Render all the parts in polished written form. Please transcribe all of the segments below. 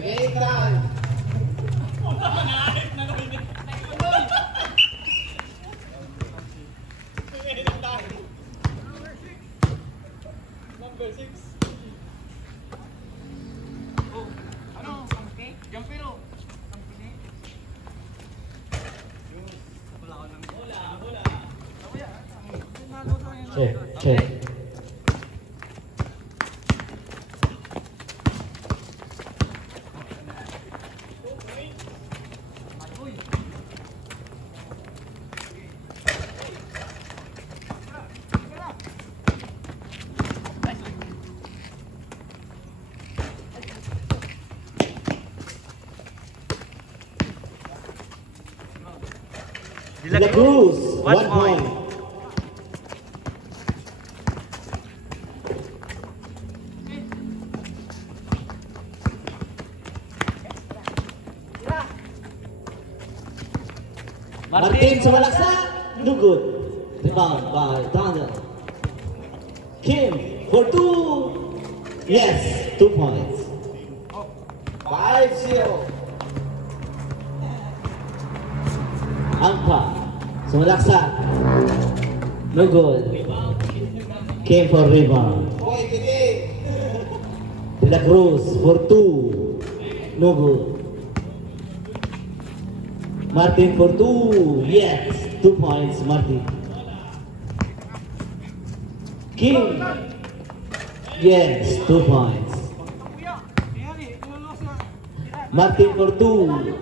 Game time. Number 6. Oh, ano? Gampiro. Wala. Check. De La Cruz, 1 point. Martin Sumalaksa, no good. Rebound by Daniel. Kim for 2. Yes, 2 points. 5-0. Ampa, Sumalaksa, no good. Kim for rebound. De La Cruz for 2, no good. Martin for 2, yes, 2 points, Martin. Kim, yes, 2 points. Martin for 2,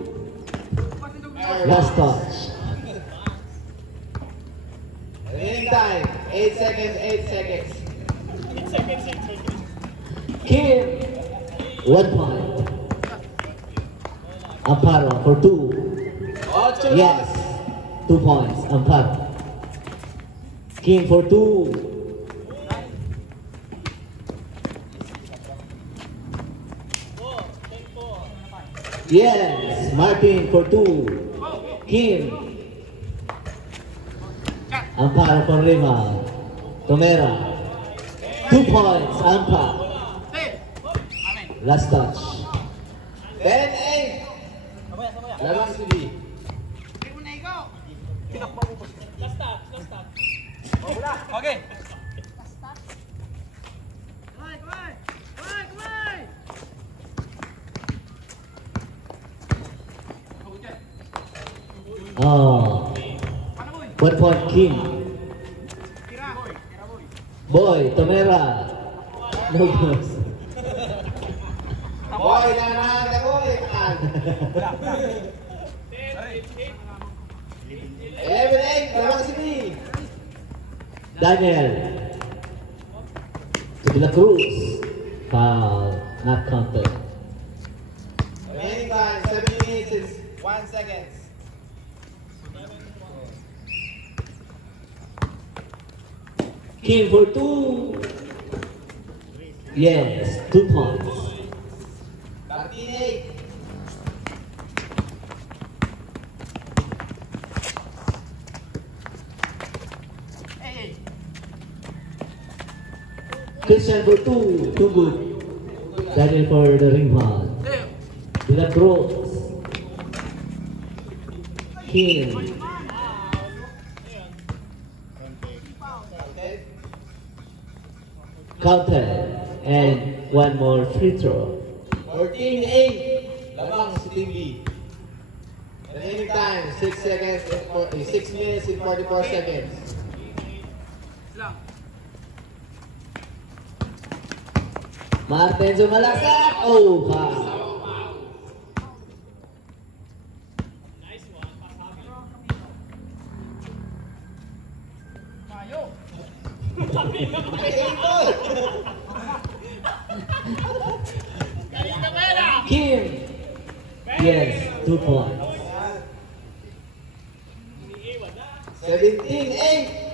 last touch. Remaining time, 8 seconds, 8 seconds. Kim, 1 point. Amparo for 2. Yes, 2 points. Amparo. Kim for 2. Yes, Martin for 2. Kim. Amparo for rebound. Tomera. 2 points. Amparo. Last touch. 10-8. Lamang si B. Last stop. Okay. Oh. 1 point Kim. Boy, Tomera. No good. Boy, nanahanda ko eh. 11-8, lamang si B. Daniel. To De La Cruz. Foul. Not counted. Remaining time, 7 minutes and 1 second. Kim for 2. Yes, 2 points. 13-8. Christian for 2, 2 good. Daniel for the rebound. De La Cruz. Kim. Counted. And 1 more free throw. 14-8. Lamang si Team B. Remaining time, 6 seconds, 6 minutes and 44 seconds. Martin Sumalaksa. Oh, wow. Nice one. Mayo. Kim. Yes, 2 points. 17-8.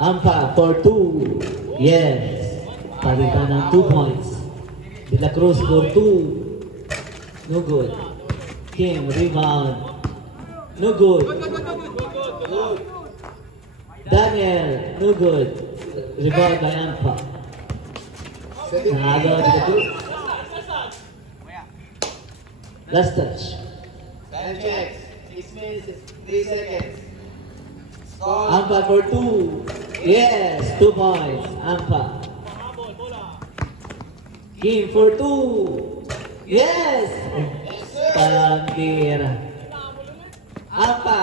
Ampa for 2. Yes. Palitan ng 2 points. De La Cruz for 2. No good. Kim, rebound. No good. Daniel, no good. Rebound by Ampa. Nahalo at the group. Last touch. Time checks. 6 minutes, 3 seconds. Score. Ah. Ampa for 2. Yes, 2 points. Ampa. Pahabol, bola. Kim for 2. Yes! Pambira. Pahabol ulit. Ampa.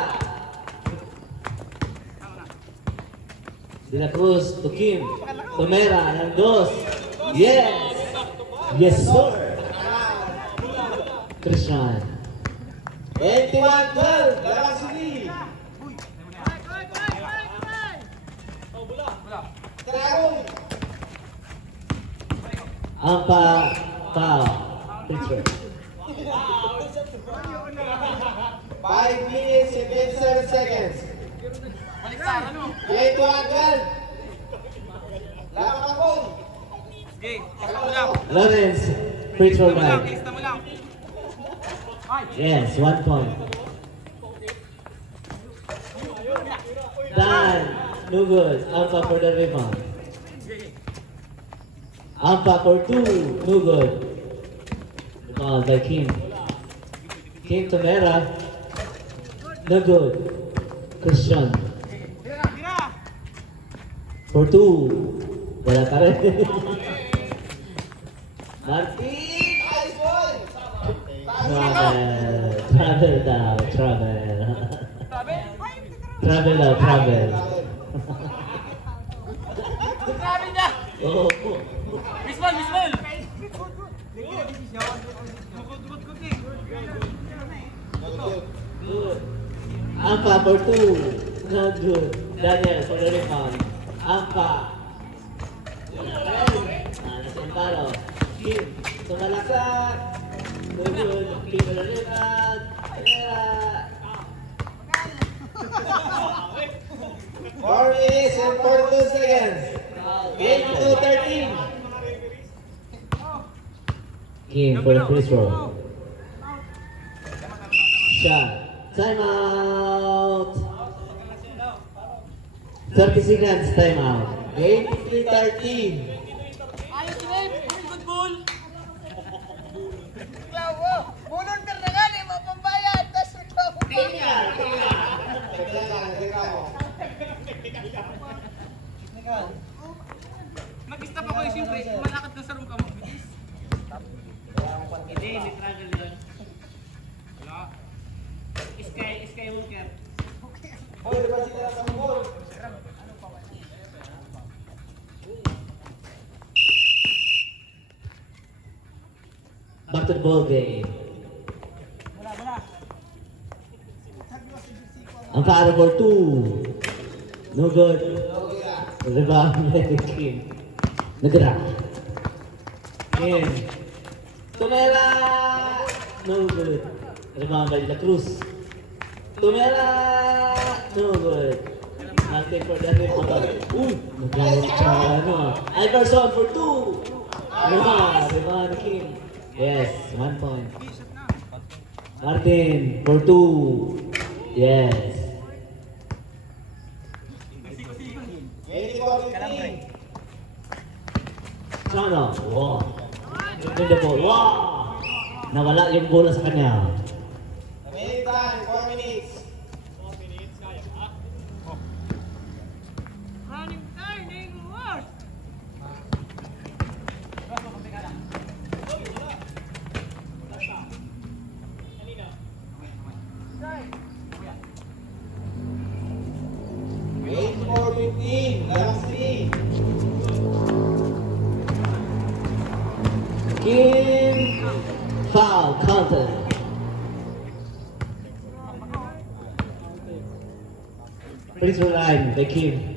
De la Cruz to Kim. Tumera ng 2. Yes! Yes, sir! Christian. 21-12. Lamang City. Oh, bola. Tarong. Ampa. Foul. Picture. 5 minutes and 27 seconds. Baliktad, ano? 21-12. Lamang ako. Okay, isa mo lang. Lawrence. Free throw Isa mo lang, line. isa mo lang. Ay, Yes, 1 point. Dan. No good. Ampa for the rebound. Ampa for 2. No good. Rebound by Kim. Kim Tumera. No good. Christian. tira. For 2. Wala pa rin. Martin! Nice boy! Travel daw. Travel. Sabi? Travel daw. Travel. Sabi niya. Oo. Bisbol, bisbol. Good, eh. Good. Ampa for 2. Not good. Daniel for the rebound. Ampa. Nasa Impalo. Kim. Sumalaksak. No good. Kim for the rebound. Pera. 4 minutes and 42 seconds. 8-13. Kim for the free throw. Shot. Time out. 30 seconds. Time out. 83-13. Ayos, Rep. Good ball. Klawo. Volunteer na nga, eh. Mapambayad. Tas ikaw. Mag-stop ako eh, siyempre. Malakad ka sa room ka mo. Bilis. Hindi, travel yun. Wala. Skywalker. Back to the ball game. Ang para for 2. No good. Rebound by Kim. Nagara. Kim. Tumela. No good. Rebound by De La Cruz. Tumela. No good. Nothing for the rebound. Uy! Nagalit siya. Ano? Iverson for 2. Rebound Kim. Yes, 1 point. Martin for 2. Yes. 24-15. Sana. Wow. Yung the ball. Wow. Nawala yung bola sa kanya. Remaining time, 4 minutes. 4 minutes, kaya ba? Running time, work! Kanina. 8-4-15. Last 3. Kim. Foul. Counter. Free throw line by Kim.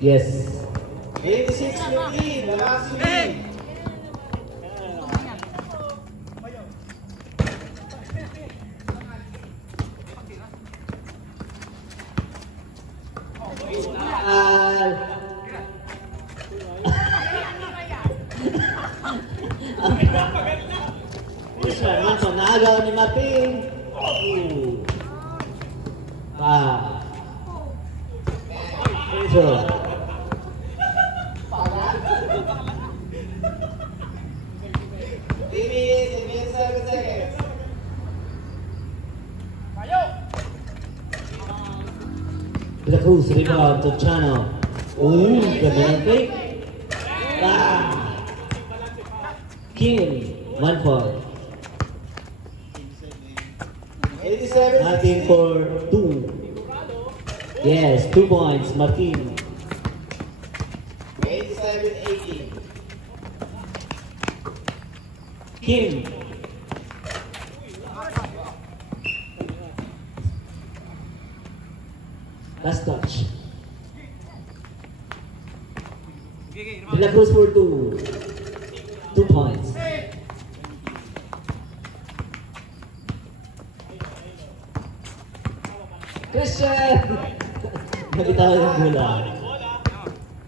Yes. 86-15. The last 3. Agaw ni Martin. Free throw. Minutes, 7 seconds. De La Cruz, rebound to Chano. Ganda ng fake. Kim, 1 point. 87. Martin for 2. Yes, 2 points, Martin. 87-80. Kim. Last touch. De La Cruz for 2. 2 points. Christian! Nabitaw yung bola.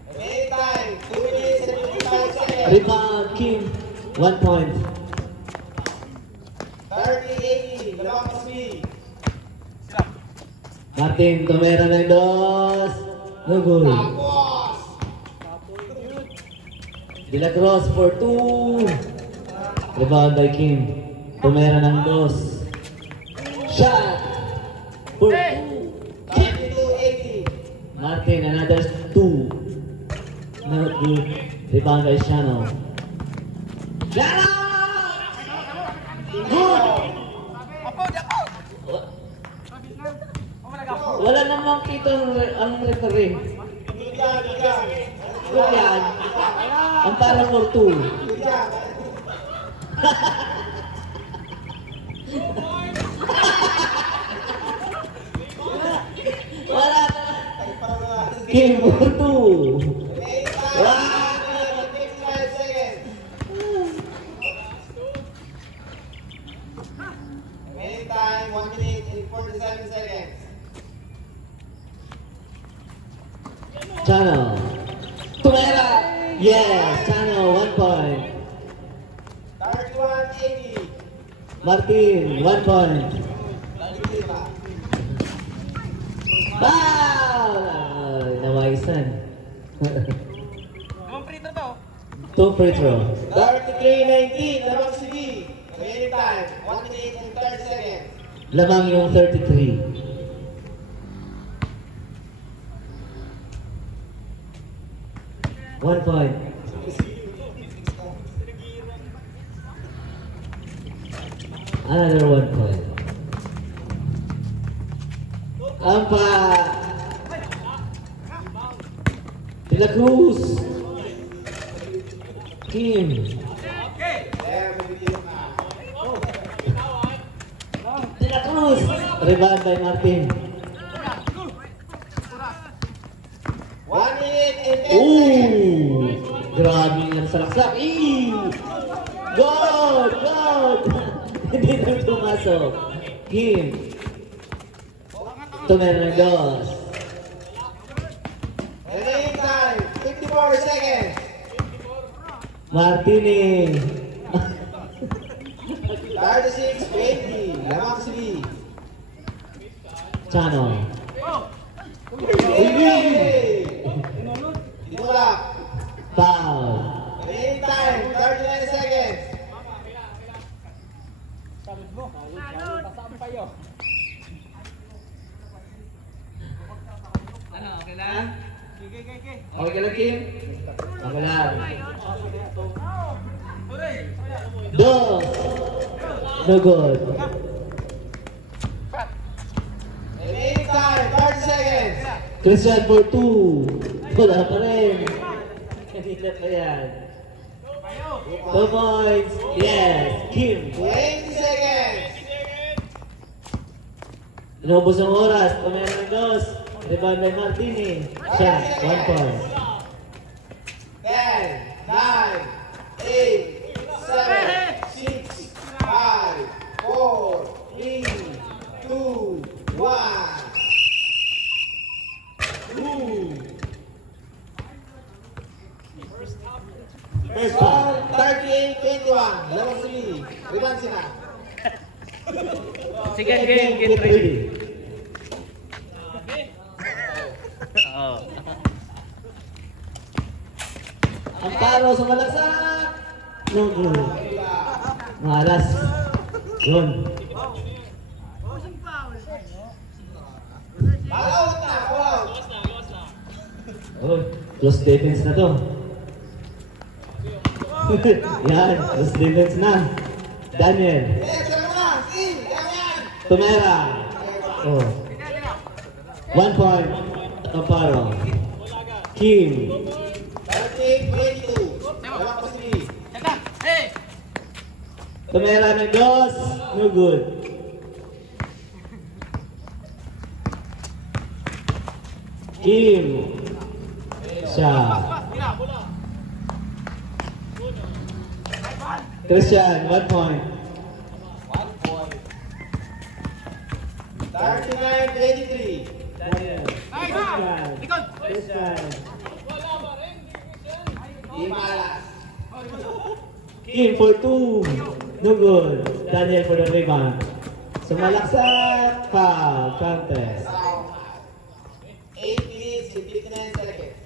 Remaining time, 2 minutes and 55 seconds. Rebound, Kim. 1 point. 30-80, dalawang speed. Martin, tumera ng dos. No good. Tapos! De La Cruz for 2. Rebound by Kim. Tumera ng dos. Shot! For 2. 32-80. Martin, another 2. Not good. Rebound by Shano. Shano! Good! Wala namang kita ang referee. Good yan. Ang parang for 2. Wala na. Kim for 2. Remaining time, 55 seconds. Remaining time, 1 minute and 47 seconds. Chano. Tumera! Yes, Chano, 1 point. 31-80. Martin, 1 point. 35. Foul! Nawaisan. Ang free throw to. 2 free throw. 33-19, dalawang CD. Remaining time, 1 minute and 30 seconds. Lamang yung 33. One point. Another 1 point. Ampa! De La Cruz! Kim! There, mabibigyan na. De La Cruz! Rebound by Martin. 1 minute and 10 seconds. Grabe yan sa laksak. God! God! Hindi na pumasok. Kim. Tumera ng dos. Remaining time, 54 seconds. Martini. 36-20, lamang CD. Chano. Tinulak. Foul. Remaining time, 39 seconds. Ano, okay lang? Okay lang, Kim? Okay lang. Hooray! Dos. No good. Remaining time, 30 seconds. Christian for 2. Wala pa rin. Kanina pa yan. 2 points. Yes. Kim. 20 seconds. Inubos ang oras. Tumera ng dos. Rebound by Martini. Shot. 1 point. 10, 9, 8, 7, 6, 5, 4, 3, 2, 1. First half. 38-21, lamang CD. Rebound sila. Second game, get ready. Oh. Amparo sumalaksak. No good. Malas. Yun. Ball out na, ball out. Oh, close defense na to. Yan, close defense na. Daniel. Sarap na. In, ganyan. Tumera. Oh. 1 point. Amparo. Kim. 13-22. Lamang Pacific. Teka, hey! Tumera ng dos. No good. Kim. Siya. Christian, 1 point. 1 point. 39-23. Daniel. Ay, Christian. Ikaw! Christian. Di malas. Kim for 2. No good. Daniel for the rebound. Sumalaksak. Foul. Contest. 8 minutes and 59 seconds.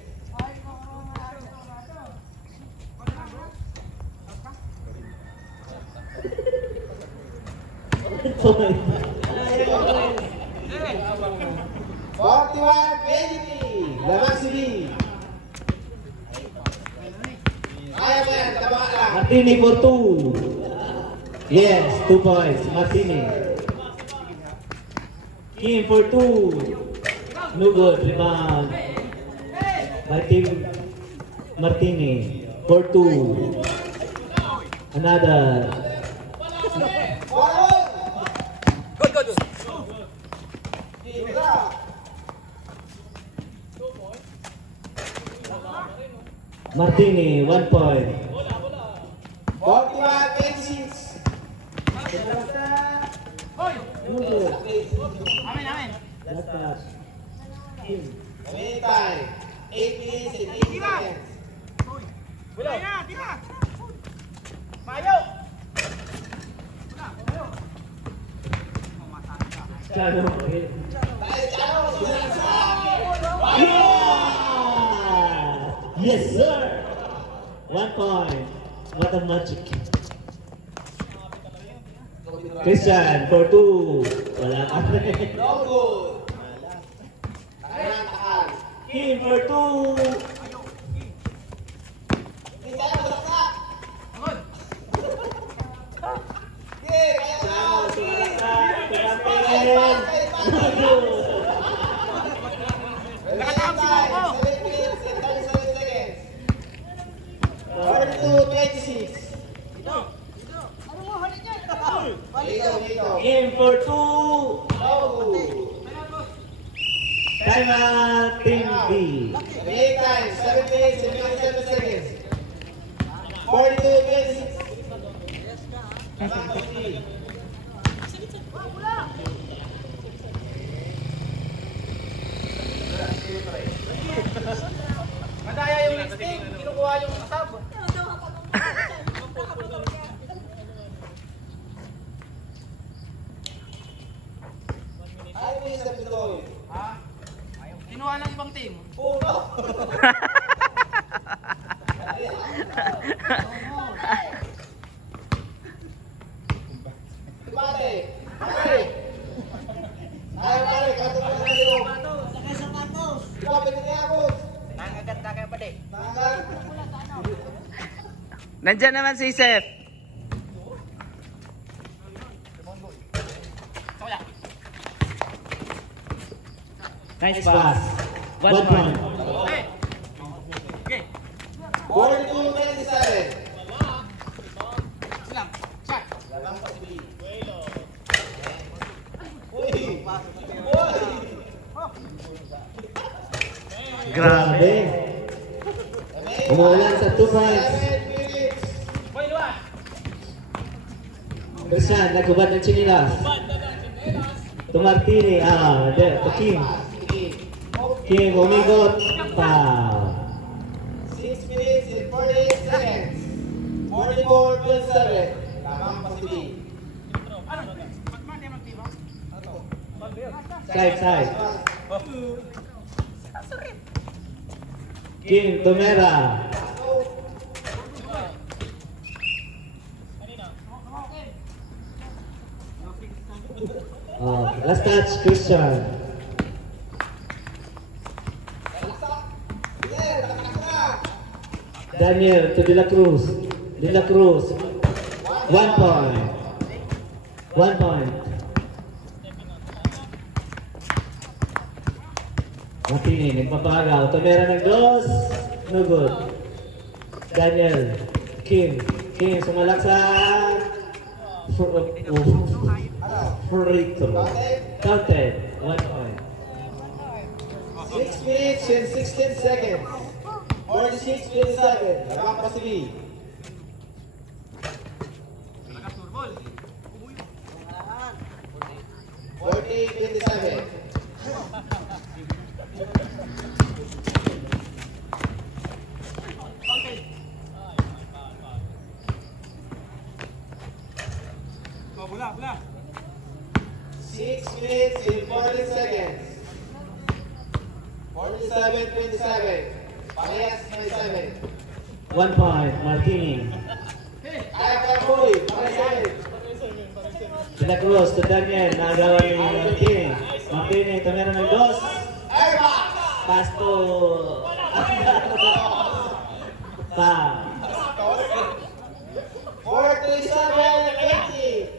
Point. 41-23. Lamang City. Kaya mo yan, tama lang. Martini for 2. Yes, 2 points. Martini. Kim for 2. No good. Rebound. Martini for 2. Another. Forward. Good, good, good. Tira. Martini, 1 point. 41-26. Hoy! No good. Amin, amin. Last touch. Kim. Remaining time. 8 minutes and 8 seconds. Tira na, tira! Mayo! Chano. Dahil Chano, sumalaksak. Yeah! Yes, sir. 1 point. What a magic. Christian for 2. Wala ka. No good. Tahan, tahan. Kim for 2. Hindi ka na malaksak. Good! Okay, kaya mo. Nakatakam si Moco! 7 minutes and 37 seconds. 42-26. Dito. Kim for 2. No. Time out, Team B. Remaining time, 7 minutes and 27 seconds. 42-26. Lamang Pacific. Madaya yung next team, kinukuha yung kasab. Ay, may isa pito. Ha? Kinuha ng ibang team. Puno. Pare. Pare. Ay, pare, kato pa sa iyo. Sakay sa patos. Ikaw, pinagayabot. Nangaganda kayo pa di. Nangagat. Nandyan naman si Seth. Nice pass. 1 point. Hey! Okay. 42-27. Silang. Shot. Lamang Pacific. Uy. Uy. Grabe. Umuulan sa 2 points. 7 minutes. Boy, luwa. Christian, nagubad ng chinilas. To Martini. To Kim. Kim, umigot. Foul. 6 minutes and 48 seconds. 44-27. Lamang Pacific. Side. King Tumera. Last touch, Christian. Daniel to De La Cruz. De La Cruz. 1 point. 1 point. Matini, nagpapagaw. Tumera ng dos. No good. Daniel. Kim, sumalak sa... Free throw. Counted. 1 point. 6 minutes and 16 seconds. 46-27. Labang pa si Lee. Lakas turbol. 48-27. Bula. 6 minutes and 40 seconds. 47-27. Parehas may 7. 1 point. Martini. Kaya boy. Parehas 7. De La Cruz to Daniel. Nagawa ni Martini. Martini, tumera ng dos. Airbox. Pass to... Pa. 47-20.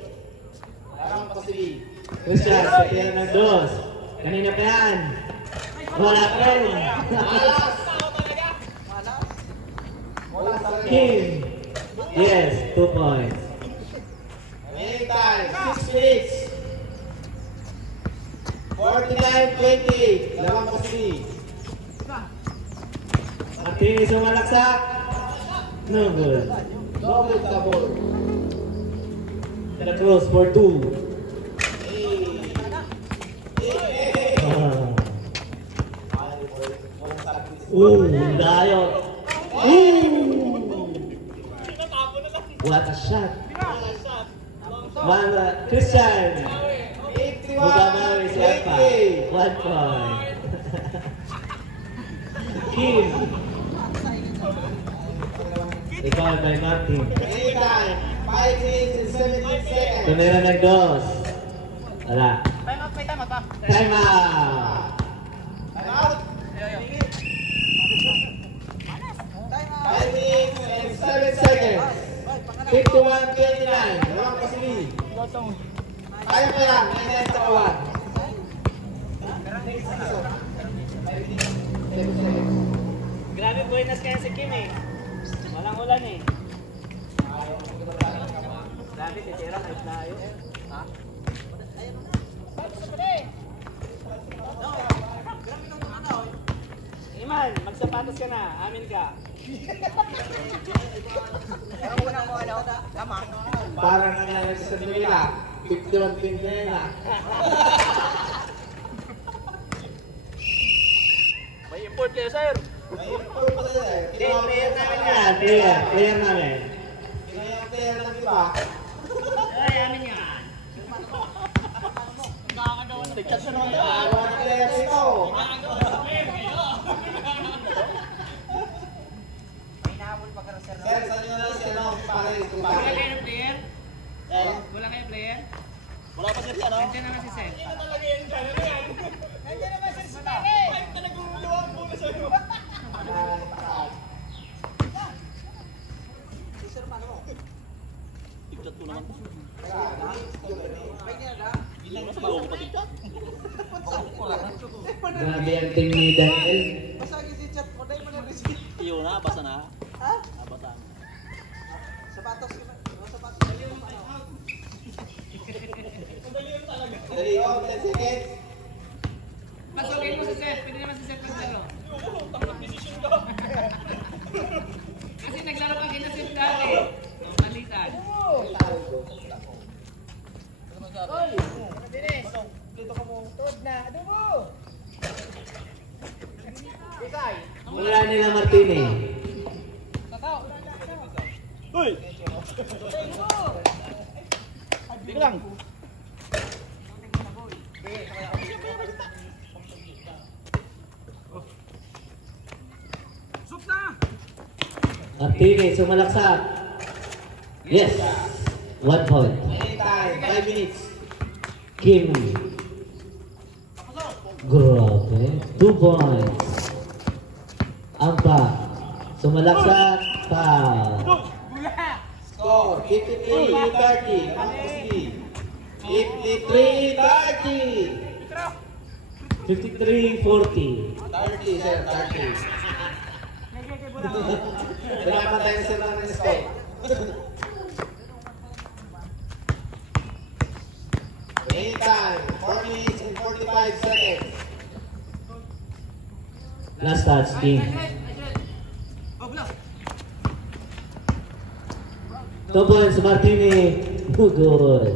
Labang pa si Lee. Christian, tumera ng dos. Kanina pa yan. Wala pa rin. Wala sa King. Yes, 2 points. Remaining time, 6 minutes. 49-28. Labang pa si Lee. Martini sumalaksak. No good. Double sa board. De La Cruz for 2. Dayo. What a shot. Christian. Mugamari siapa? 1 point. Kim. Ikaw by Martin. Remaining time, 5 minutes and 17 seconds. Tumira ng dos. Wala. Time out pa. Time out. Time out. 5 minutes and 7 seconds. 51-29. Labang pa si Lee. Kaya pa yan. 99 sa kawan. 7 seconds. Grabe buenas kaya si Kim eh. Walang ulan eh. Grabe titira kahit tayo. Ha? Iman, magsapatos ka na. Amin ka. Parang nangyayari sa nila. 51-29 na. May import kayo, sir. Player namin yan. Player namin. Kaya player lang iba. Ay, amin yan. Tigkat sa naman tayo. One player ito. Sir, saan nyo na lang si ano? Pare, kung Wala pare. kayo ng player? Wala kayo player? Wala pa siya ano? Nandiyan naman si Seth. Tigkat ko naman. Hindi sa bago ko pa tigkat. Grabe ang team ni Daniel. Iyo na, basa na. Ha? Basa. Dali, 10 seconds. Pasogin mo si Seth. Pwede naman si Seth maglaro. Kasi naglaro pa kita Seth dati. Malitan. Wala nila Martini. Uy! Hindi lang. Martinez, sumalaksak. Yes. 1 point. Anytime, 5 minutes. Kim. Grabe. 2 points. Ampa. Sumalaksak. Foul. Score, 53-30. Lamang Pasili. 53-30. 53-40. 30, sir, 30. Kailangan tayo sa ng score. Anytime, 4 minutes and 45 seconds. Last touch, Kim. 2 points, Martinez. Good.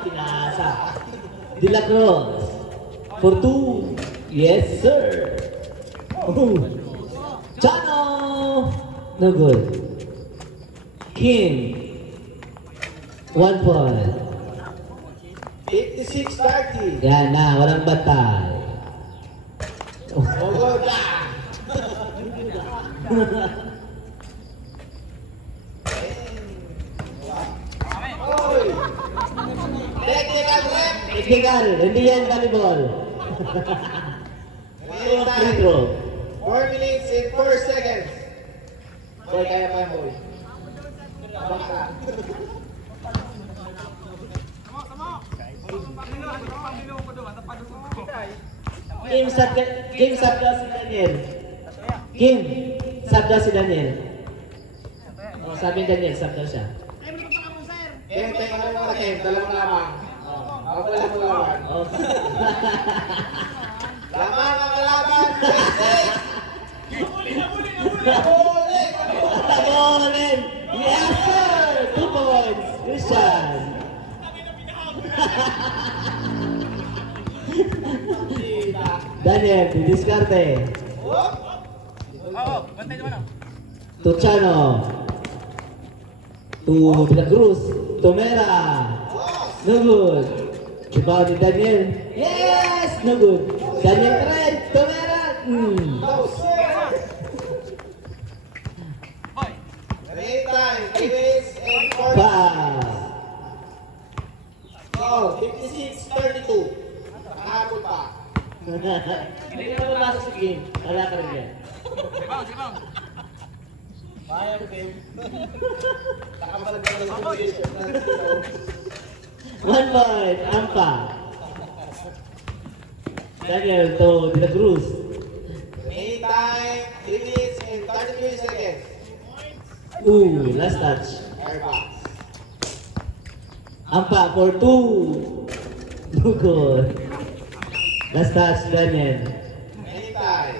Pinasa. De La Cruz. For 2. Yes, sir. Oh. Chano. No good. Kim. 1 point. 56-30. Yan na, walang batay. Oh, good lang. Oy! Technical rep. Technical, hindi yan volleyball. Free Anytime, throw. 4 minutes and 4 seconds. Boy, kaya pa yan, boy. Baka. Kim, sub daw si Daniel. Kim, sub daw si Daniel. Oh, sabi ni Daniel, sub daw siya. Kem, teka lang mga Kem. Dalawang lamang. Ako wala mo laban. Oh. Lamang ang laban. Huli! Tagonin! Yes, sir! 2 points, Christian. Daniel, didiskarte. To Chano. To De La Cruz. Tomera. No good. Rebound ni Daniel. Yes! No good. Daniel Trent. Tomera. Anytime, 3 minutes and 4 Pass. Oh, 56-32. Nakapot pa. Hindi ka na mapasok sa game. Wala ka rin yan. Bayang Kem. Nakapalag ka lang sa t-shirt. 1 point. Ampa. Daniel to De La Cruz. Anytime, 3 minutes and 33 seconds. Ooh, last touch. Airbox. Ampa for 2. No good. Last touch, Daniel. Anytime.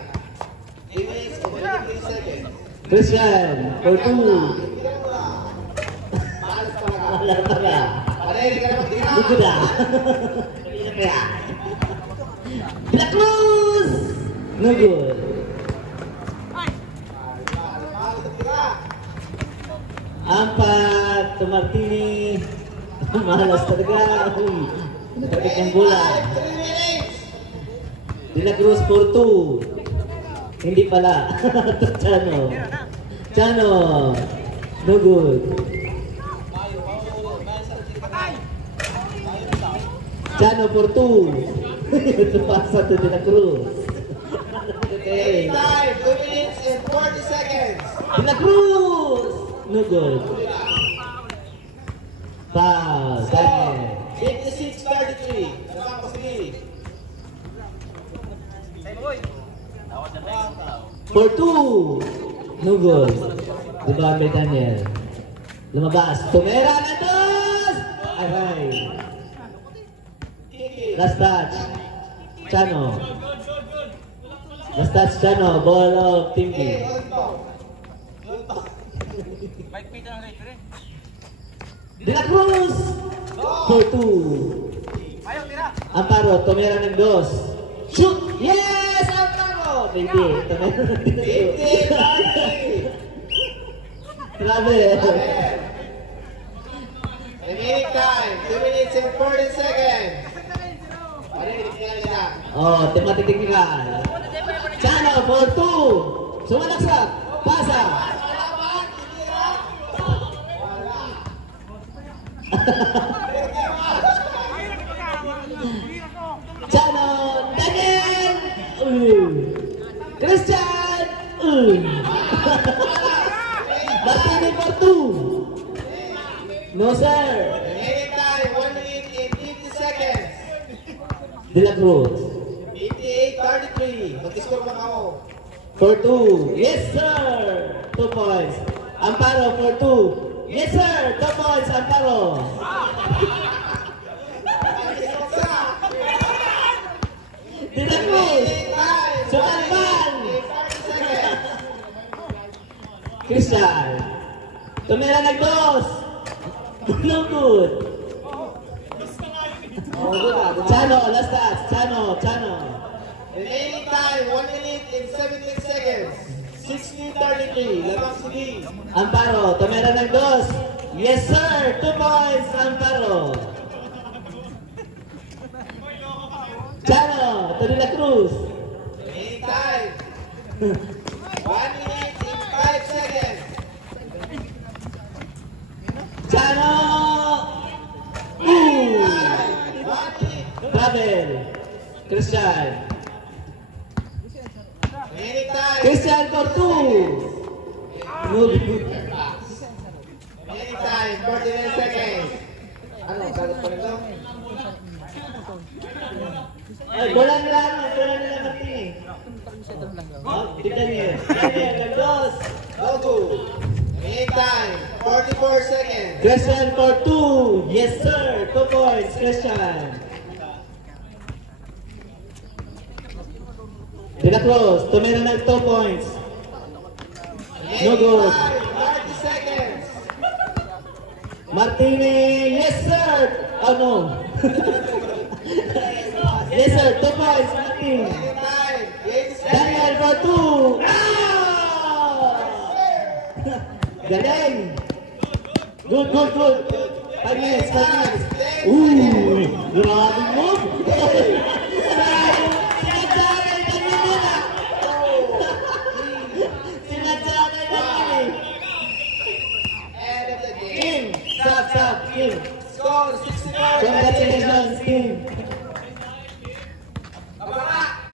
3 minutes and 23 seconds. Christian for 2. Malas pa ka. Wala pa ka. Panay ka naman din. No good ah. De La Cruz! No good. Ampat to Martini. Malas talaga. Uy, natapik ng bola. 3 minutes. De La Cruz for 2. Hindi pala. To Chano. Chano. No good. Chano for 2. Ito pasa to De La Cruz. Okay. Anytime, 2 minutes and 40 seconds. De La Cruz! No good. Foul. Daniel. 56-33. Lamang Pasili. For 2. No good. Diba may Daniel? Lumabas. Tumera na dos! Aray. Last touch. Chano. Last touch, Chano. Ball of Team B. De La Cruz! For 2. Amparo, tumira ng dos. Shoot! Yes! Amparo! Hindi, tumira ng dos. Grabe. Remaining time, 2 minutes and 40 seconds. Pare, hindi na siya. Oh, tematitiknikal. Chano for 2. Sumalaksak. Pasa. Chano. Daniel. Christian. Martini for 2. No sir. Remaining time, 1 minute and 50 seconds. De La Cruz. 58-33. Mag-score lang ako. For 2. Yes, sir. 2 points. Amparo for 2. Yes, sir. 2 points, Amparo. De La Cruz. Sukalban. 30 seconds. Christian. Tumira nag-dos. No good. Oh, good ah. Chano, last touch. Chano. Remaining time, 1 minute and 17 seconds. 16-33. Lamang sige. Amparo, tumira nag-dos. Yes, sir. 2 points, Amparo. Chano, to De La Cruz. Remaining time. 1 minute and 5 seconds. Chano! Remaining time. 1 minute. Travel. Christian. Remaining time. Christian for 2. No good. Remaining time, 49 seconds. Ano, gagot pa rin to? Ay, bola nila Martin. Oh, tignan niyo. Daniel, nag-dos. Go. Remaining time, 44 seconds. Christian for 2. Yes, sir. 2 points, Christian. De La Cruz, tumira ng 2 points. No good. Remaining time, 30 seconds. Martini, yes, sir. Oh, no. Yes, sir. 2 points, Martin. Remaining time, 80 seconds. Daniel for 2. Ah! Galing. Good. 5 minutes. Uy, grabe mo.